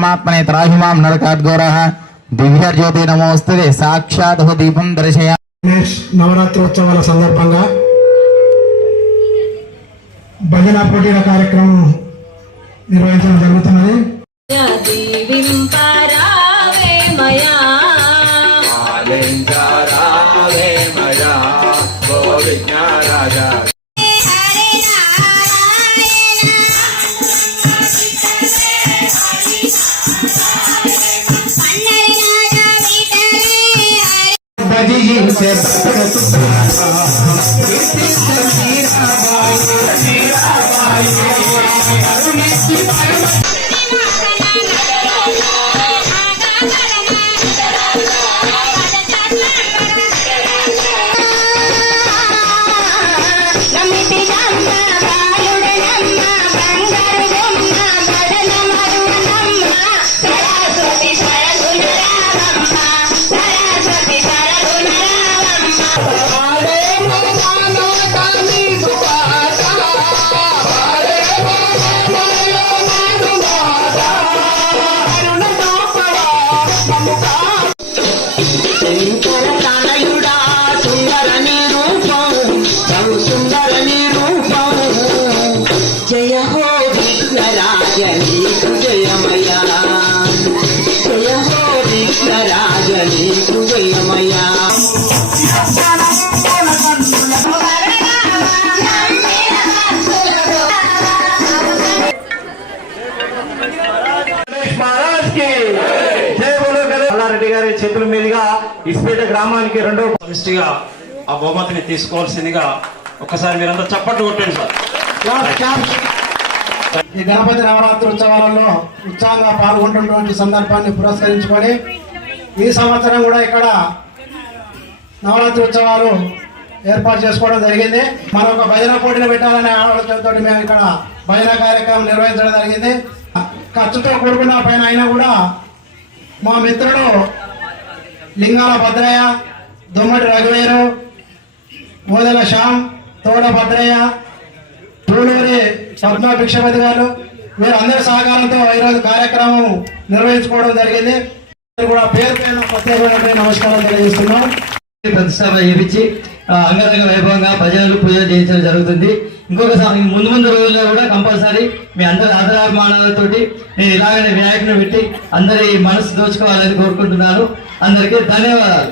परमात्मने त्राहिमां नरकाद्घोरः दिव्यज्योति नमोस्तुते साक्षात् दीपं दर्शय। నవరాత్రోత్సవాల సందర్భంగా భజన పోటీల కార్యక్రమం నిర్వహించడం జరుగుతున్నది. రెడ్డి గారి చేతుల మీదుగా ఇస్పేట గ్రామానికి రెండో సమిష్టిగా ఆ బహుమతిని తీసుకోవాల్సిందిగా ఒక్కసారి మీరంతా చప్పట్లు కొట్టండి సార్. ఈ గణపతి నవరాత్రి ఉత్సవాలలో ఉత్సాహంగా పాల్గొంటున్నటువంటి సందర్భాన్ని పురస్కరించుకొని ఈ సంవత్సరం కూడా ఇక్కడ నవరాత్రి ఉత్సవాలు ఏర్పాటు చేసుకోవడం జరిగింది. మరొక భజన పోటీలు పెట్టాలనే ఆలోచనతో మేము ఇక్కడ భజన కార్యక్రమం నిర్వహించడం జరిగింది. ఖర్చుతో కూడుకున్న పైన అయినా కూడా మా మిత్రుడు లింగాల భద్రయ్య, దుమ్మటి రఘువేరు, మోదల శ్యామ్, తోడ భద్రయ్య, తూళూరి పద్మ భిక్షపతి గారు వీరందరి సహకారంతో ఈరోజు కార్యక్రమం నిర్వహించుకోవడం జరిగింది. కూడా పేరు పైన ప్రత్యేకమైన నమస్కారం తెలియజేస్తున్నాం. ప్రతిష్టాపన చేపించి అంగరంగ వైభవంగా ప్రజలు పూజలు చేయించడం జరుగుతుంది. ఇంకొకసారి ముందు రోజుల్లో కూడా కంపల్సరీ మీ అందరి ఆదరాభిమానాలతోటి నేను ఇలాగనే వినాయకుని పెట్టి అందరి మనసు దోచుకోవాలని కోరుకుంటున్నాను. అందరికీ ధన్యవాదాలు.